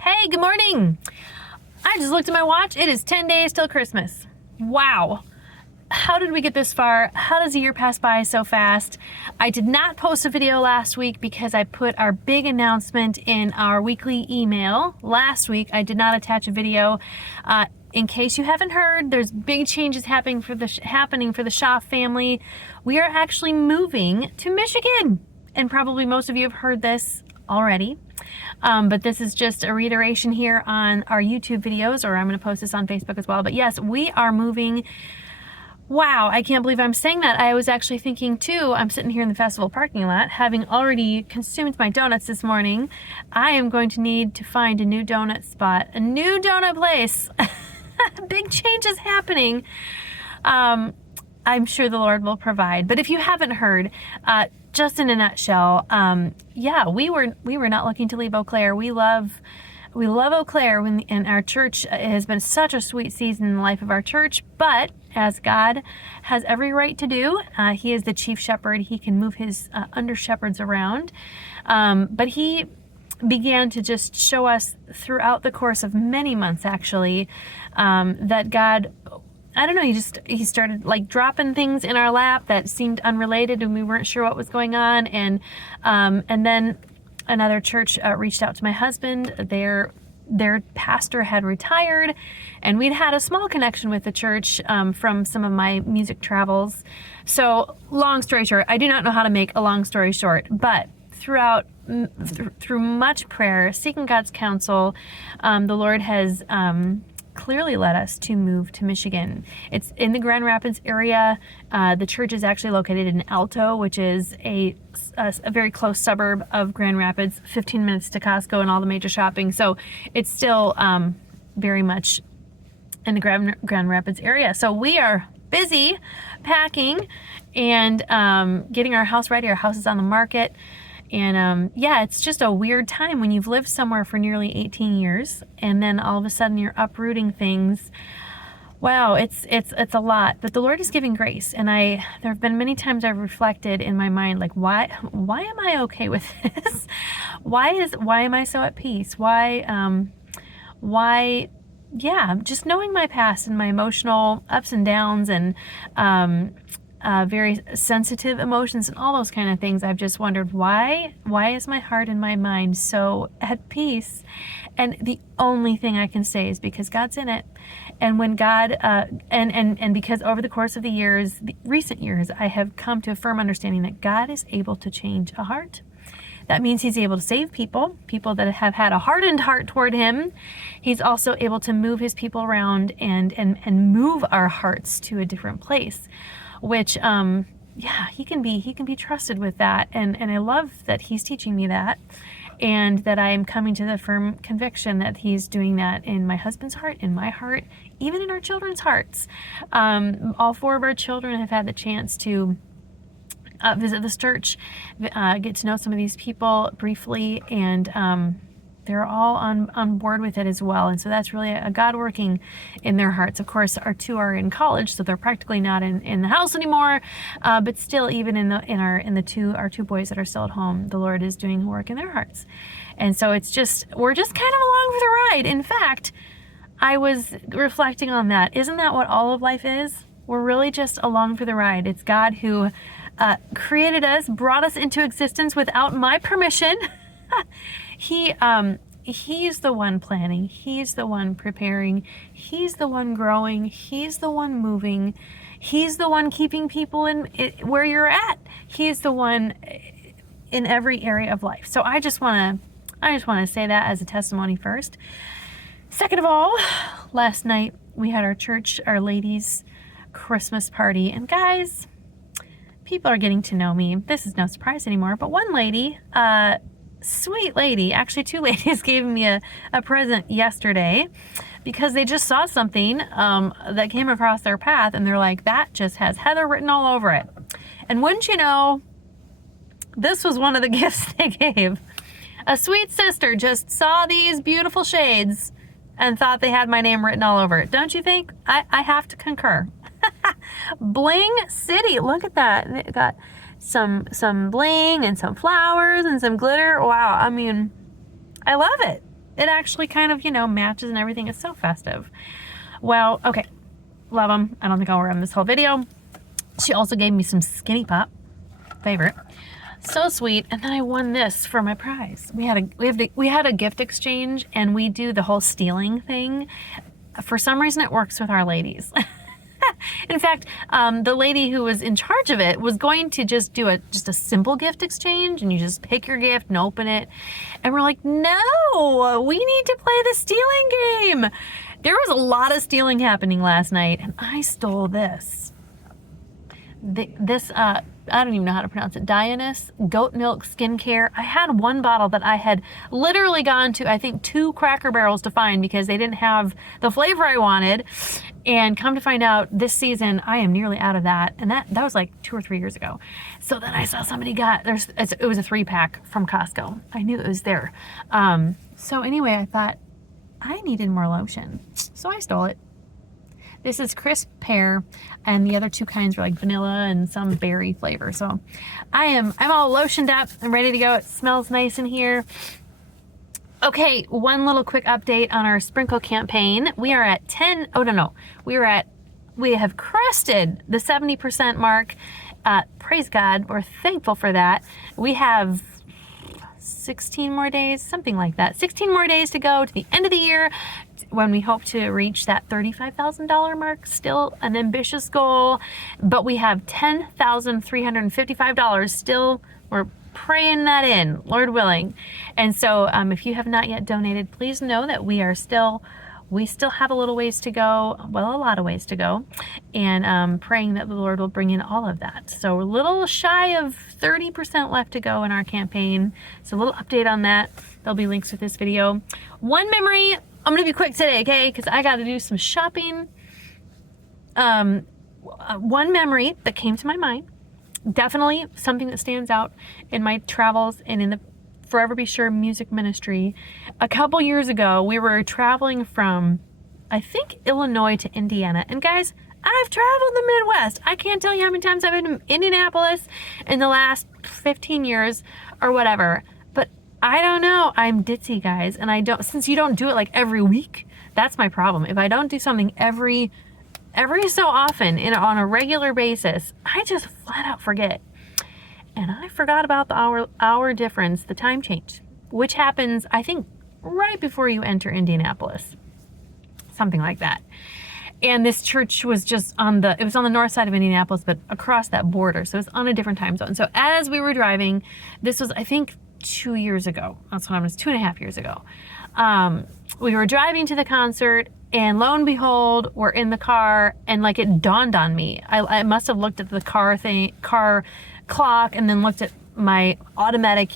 Hey, good morning. I just looked at my watch. It is 10 days till Christmas. Wow. How did we get this far? How does a year pass by so fast? I did not post a video last week because I put our big announcement in our weekly email last week. I did not attach a video. In case you haven't heard, there's big changes happening for the Schaff family. We are actually moving to Michigan. And probably most of you have heard this already. But this is just a reiteration here on our YouTube videos, or I'm going to post this on Facebook as well. But yes, we are moving. Wow, I can't believe I'm saying that. I was actually thinking too, I'm sitting here in the festival parking lot, having already consumed my donuts this morning. I am going to need to find a new donut spot, a new donut place. Big changes happening. I'm sure the Lord will provide. But if you haven't heard, just in a nutshell, we were not looking to leave Eau Claire. We love Eau Claire, and our church has been such a sweet season in the life of our church. But as God has every right to do, He is the chief shepherd. He can move His under shepherds around. But He began to just show us throughout the course of many months, actually, that God, I don't know, he started like dropping things in our lap that seemed unrelated and we weren't sure what was going on. And then another church reached out to my husband. Their pastor had retired, and we'd had a small connection with the church from some of my music travels. So long story short, I do not know how to make a long story short, but through much prayer, seeking God's counsel, the Lord has clearly led us to move to Michigan. It's in the Grand Rapids area. The church is actually located in Alto, which is a very close suburb of Grand Rapids, 15 minutes to Costco and all the major shopping. So it's still very much in the Grand Rapids area. So we are busy packing and getting our house ready. Our house is on the market. And it's just a weird time when you've lived somewhere for nearly 18 years and then all of a sudden you're uprooting things. Wow, it's a lot, but the Lord is giving grace. And there have been many times I've reflected in my mind, like, why am I okay with this? Why am I so at peace? Just knowing my past and my emotional ups and downs and very sensitive emotions and all those kind of things. I've just wondered why is my heart and my mind so at peace? And the only thing I can say is because God's in it. And when God, and because over the course of the recent years, I have come to a firm understanding that God is able to change a heart. That means He's able to save people that have had a hardened heart toward Him. He's also able to move His people around and move our hearts to a different place, which, He can be trusted with that. And I love that He's teaching me that, and that I am coming to the firm conviction that He's doing that in my husband's heart, in my heart, even in our children's hearts. All 4 of our children have had the chance to visit this church, get to know some of these people briefly, and they're all on board with it as well. And so that's really a God working in their hearts. Of course, our 2 are in college, so they're practically not in the house anymore. But still, even our 2 boys that are still at home, the Lord is doing work in their hearts. And so we're just kind of along for the ride. In fact, I was reflecting on that. Isn't that what all of life is? We're really just along for the ride. It's God who created us, brought us into existence without my permission. He's the one planning. He's the one preparing. He's the one growing. He's the one moving. He's the one keeping people where you're at. He's the one in every area of life. So I just want to say that as a testimony first. Second of all, last night we had our ladies' Christmas party, and guys, people are getting to know me. This is no surprise anymore, but one lady, sweet lady, actually 2 ladies gave me a present yesterday because they just saw something that came across their path, and they're like, that just has Heather written all over it. And wouldn't you know, this was one of the gifts they gave. A sweet sister just saw these beautiful shades and thought they had my name written all over it. Don't you think? I have to concur. Bling City, look at that. It got some bling and some flowers and some glitter. Wow, I mean, I love it. it actually kind of, matches and everything. It's so festive. Well, okay. Love them. I don't think I'll wear them this whole video. She also gave me some Skinny Pop. Favorite. So sweet. And then I won this for my prize. We had a gift exchange, and we do the whole stealing thing. For some reason, it works with our ladies. In fact, the lady who was in charge of it was going to just do a simple gift exchange, and you just pick your gift and open it. And we're like, no, we need to play the stealing game. There was a lot of stealing happening last night, and I stole this. I don't even know how to pronounce it. Dionys Goat Milk Skincare. I had one bottle that I had literally gone to, I think, 2 Cracker Barrels to find because they didn't have the flavor I wanted. And come to find out, this season, I am nearly out of that. And that was like 2 or 3 years ago. So then I saw somebody it was a 3-pack from Costco. I knew it was there. So anyway, I thought I needed more lotion. So I stole it. This is crisp pear, and the other 2 kinds were like vanilla and some berry flavor. So I'm all lotioned up and ready to go. It smells nice in here. Okay, one little quick update on our sprinkle campaign. We are at we have crested the 70% mark. Praise God, we're thankful for that. We have 16 more days, something like that. 16 more days to go to the end of the year, when we hope to reach that $35,000 mark. Still an ambitious goal, but we have $10,355 still. We're praying that in, Lord willing. And so if you have not yet donated, please know that we still have a little ways to go, well, a lot of ways to go, and praying that the Lord will bring in all of that. So we're a little shy of 30% left to go in our campaign. So a little update on that. There'll be links with this video. One memory, I'm going to be quick today, okay, because I got to do some shopping. One memory that came to my mind, definitely something that stands out in my travels and in the Forever Be Sure music ministry. A couple years ago, we were traveling from, I think, Illinois to Indiana. And guys, I've traveled the Midwest. I can't tell you how many times I've been to Indianapolis in the last 15 years or whatever. But I don't know. I'm ditzy, guys. And since you don't do it like every week, that's my problem. If I don't do something every so often on a regular basis, I just flat out forget. And I forgot about the hour difference, the time change, which happens, I think, right before you enter Indianapolis. Something like that. And this church was just on the north side of Indianapolis, but across that border. So it's on a different time zone. So as we were driving, this was, I think, 2 years ago. That's what I was, 2.5 years ago. We were driving to the concert, and lo and behold, we're in the car, and like it dawned on me. I must have looked at the car clock and then looked at my automatic,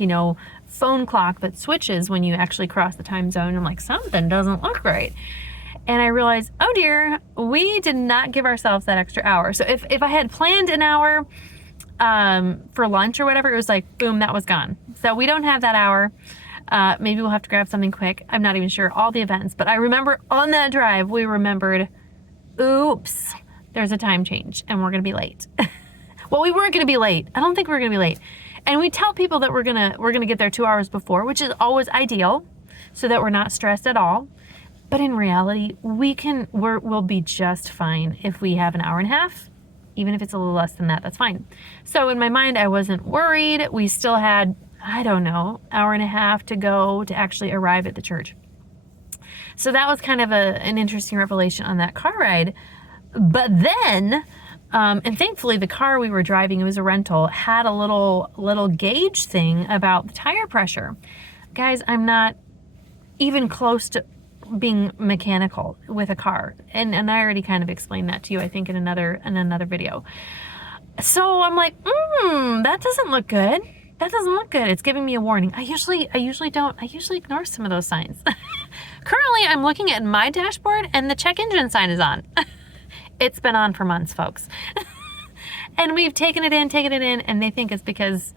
phone clock that switches when you actually cross the time zone. I'm like, something doesn't look right. And I realized, oh dear, we did not give ourselves that extra hour. So if I had planned an hour for lunch or whatever, it was like, boom, that was gone. So we don't have that hour. Maybe we'll have to grab something quick. I'm not even sure all the events, but I remember on that drive, we remembered, oops, there's a time change and we're going to be late. Well, we weren't going to be late. I don't think we were going to be late. And we tell people that we're gonna get there 2 hours before, which is always ideal, so that we're not stressed at all. But in reality, we'll be just fine if we have an hour and a half. Even if it's a little less than that, that's fine. So in my mind, I wasn't worried. We still had, I don't know, hour and a half to go to actually arrive at the church. So that was kind of an interesting revelation on that car ride. But then, and thankfully the car we were driving, it was a rental, had a little gauge thing about the tire pressure. Guys, I'm not even close to being mechanical with a car. And I already kind of explained that to you, I think, in another video. So I'm like, that doesn't look good. That doesn't look good. It's giving me a warning. I usually ignore some of those signs. Currently, I'm looking at my dashboard and the check engine sign is on. It's been on for months, folks. And we've taken it in, and they think it's because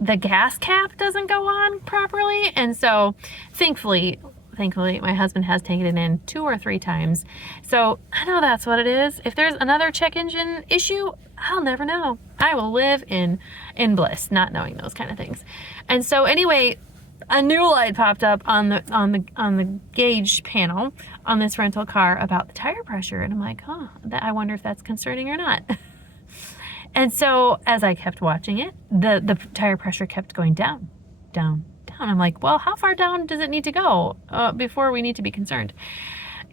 the gas cap doesn't go on properly. And so thankfully, my husband has taken it in 2 or 3 times. So I know that's what it is. If there's another check engine issue, I'll never know. I will live in bliss, not knowing those kind of things. And so anyway, a new light popped up on the gauge panel on this rental car about the tire pressure, and I'm like, I wonder if that's concerning or not. And so as I kept watching it, the tire pressure kept going down, down, down. I'm like, well, how far down does it need to go before we need to be concerned?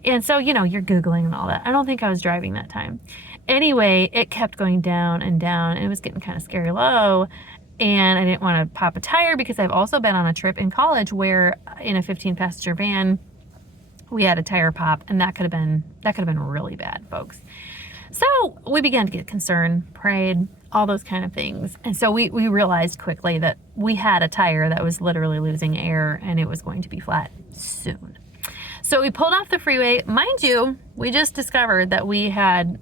And so, you're Googling and all that. I don't think I was driving that time. Anyway, it kept going down and down, and it was getting kind of scary low. And I didn't want to pop a tire because I've also been on a trip in college where in a 15-passenger van, we had a tire pop, and that could have been really bad, folks. So we began to get concerned, prayed, all those kind of things. And so we realized quickly that we had a tire that was literally losing air and it was going to be flat soon. So we pulled off the freeway. Mind you, we just discovered that we had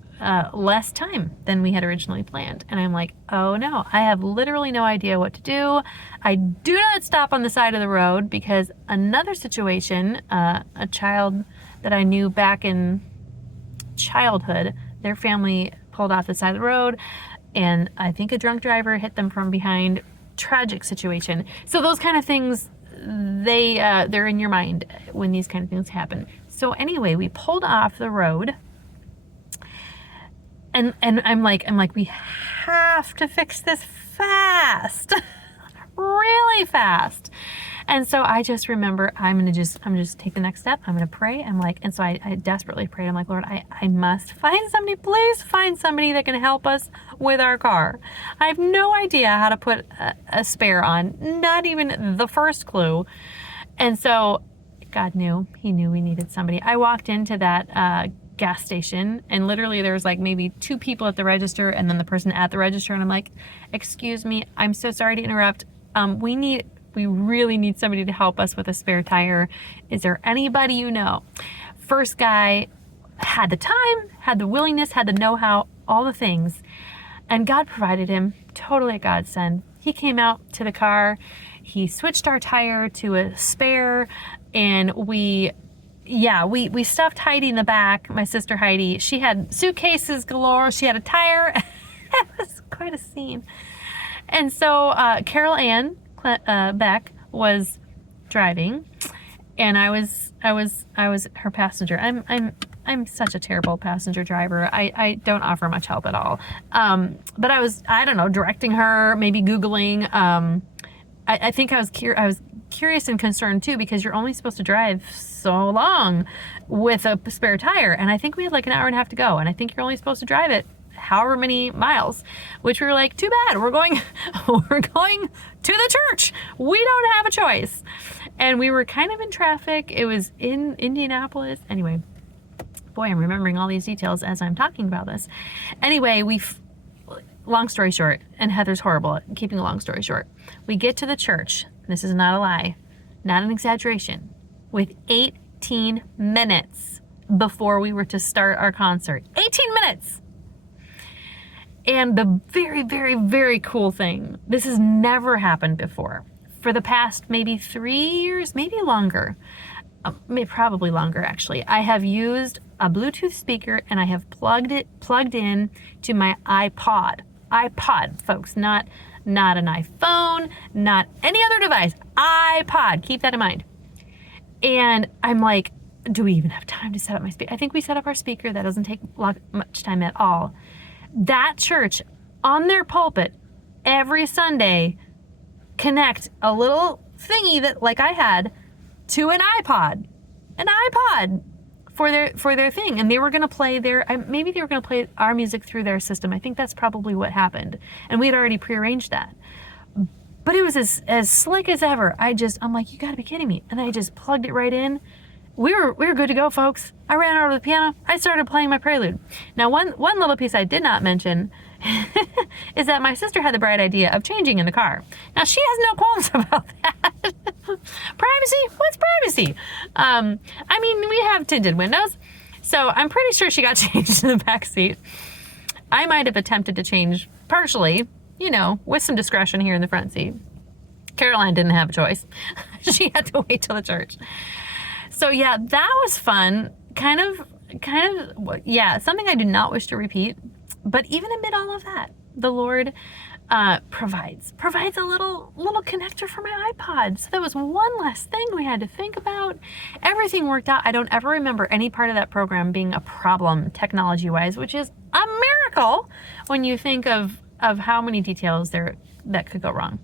less time than we had originally planned. And I'm like, oh no, I have literally no idea what to do. I do not stop on the side of the road because another situation, a child that I knew back in childhood, their family pulled off the side of the road, and I think a drunk driver hit them from behind. Tragic situation. So those kind of things, they're in your mind when these kind of things happen. So anyway, we pulled off the road, and I'm like, we have to fix this fast, really fast. And so I just remember I'm gonna just take the next step. I'm gonna pray. And so I desperately prayed. I'm like, Lord, I must find somebody. Please find somebody that can help us with our car. I have no idea how to put a spare on, not even the first clue. And so God knew. He knew we needed somebody. I walked into that gas station, and literally there was like maybe 2 people at the register and then the person at the register. And I'm like, excuse me, I'm so sorry to interrupt. We really need somebody to help us with a spare tire. Is there anybody you know? First guy had the time, had the willingness, had the know-how, all the things. And God provided him, totally a godsend. He came out to the car, he switched our tire to a spare, and we stuffed Heidi in the back, my sister Heidi. She had suitcases galore, she had a tire. It was quite a scene. And so Carol Ann Beck was driving, and I was her passenger. I'm such a terrible passenger driver. I don't offer much help at all. But I was, I don't know, directing her, maybe Googling. I think I was curious and concerned too, because you're only supposed to drive so long with a spare tire, and I think we had like an hour and a half to go, and I think you're only supposed to drive it however many miles, which we were like, too bad, we're going to the church, we don't have a choice. And we were kind of in traffic. It was in Indianapolis. Anyway, boy, I'm remembering all these details as I'm talking about this. Anyway, long story short, and Heather's horrible at keeping a long story short, we get to the church, this is not a lie, not an exaggeration, with 18 minutes before we were to start our concert. 18 minutes! And the very, very, very cool thing, this has never happened before. For the past maybe 3 years, maybe longer, probably longer actually, I have used a Bluetooth speaker and I have plugged in to my iPod. iPod, folks, not an iPhone, not any other device. iPod, keep that in mind. And I'm like, do we even have time to set up my speaker? I think we set up our speaker. That doesn't take much time at all. That church, on their pulpit, every Sunday, connect a little thingy that, like I had, to an iPod for their thing, and they were going to play maybe they were going to play our music through their system. I think that's probably what happened, and we had already prearranged that. But it was as slick as ever. I'm like, you got to be kidding me! And I just plugged it right in. We were good to go, folks. I ran over to the piano. I started playing my prelude. Now, one little piece I did not mention is that my sister had the bright idea of changing in the car. Now, she has no qualms about that. Privacy? What's privacy? I mean, we have tinted windows, so I'm pretty sure she got changed in the back seat. I might have attempted to change partially, with some discretion here in the front seat. Caroline didn't have a choice. She had to wait till the church. So yeah, that was fun. Kind of, yeah, something I do not wish to repeat. But even amid all of that, the Lord provides a little connector for my iPod. So that was one less thing we had to think about. Everything worked out. I don't ever remember any part of that program being a problem technology-wise, which is a miracle when you think of how many details there that could go wrong.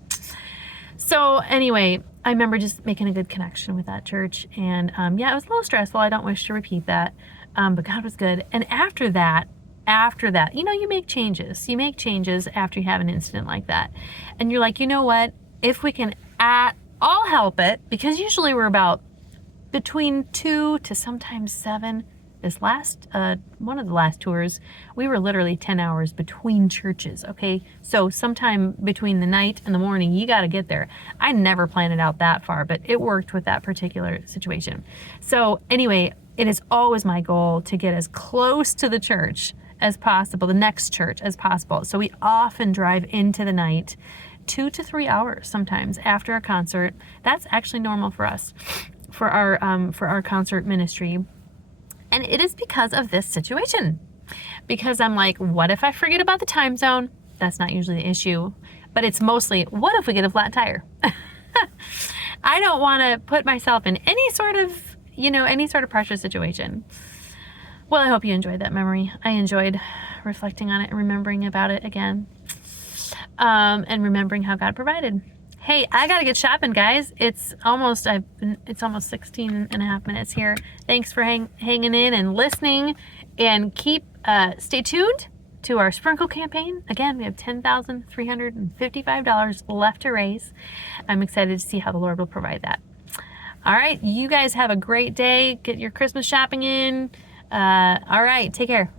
So anyway, I remember just making a good connection with that church, and yeah, it was a little stressful. I don't wish to repeat that, but God was good. And after that, you know, you make changes. You make changes after you have an incident like that. And you're like, you know what? If we can at all help it, because usually we're about between 2 to sometimes 7. This last, one of the last tours, we were literally 10 hours between churches, okay? So sometime between the night and the morning, you got to get there. I never planned it out that far, but it worked with that particular situation. So anyway, it is always my goal to get as close to the church as possible, the next church as possible. So we often drive into the night, 2 to 3 hours sometimes after a concert. That's actually normal for us, for our concert ministry. And it is because of this situation. Because I'm like, what if I forget about the time zone? That's not usually the issue, but it's mostly, what if we get a flat tire? I don't want to put myself in any sort of pressure situation. Well, I hope you enjoyed that memory. I enjoyed reflecting on it and remembering about it again. And remembering how God provided. Hey, I gotta get shopping, guys. It's almost 16 and a half minutes here. Thanks for hanging in and listening, and stay tuned to our sprinkle campaign. Again, we have $10,355 left to raise. I'm excited to see how the Lord will provide that. All right, you guys have a great day. Get your Christmas shopping in. All right, take care.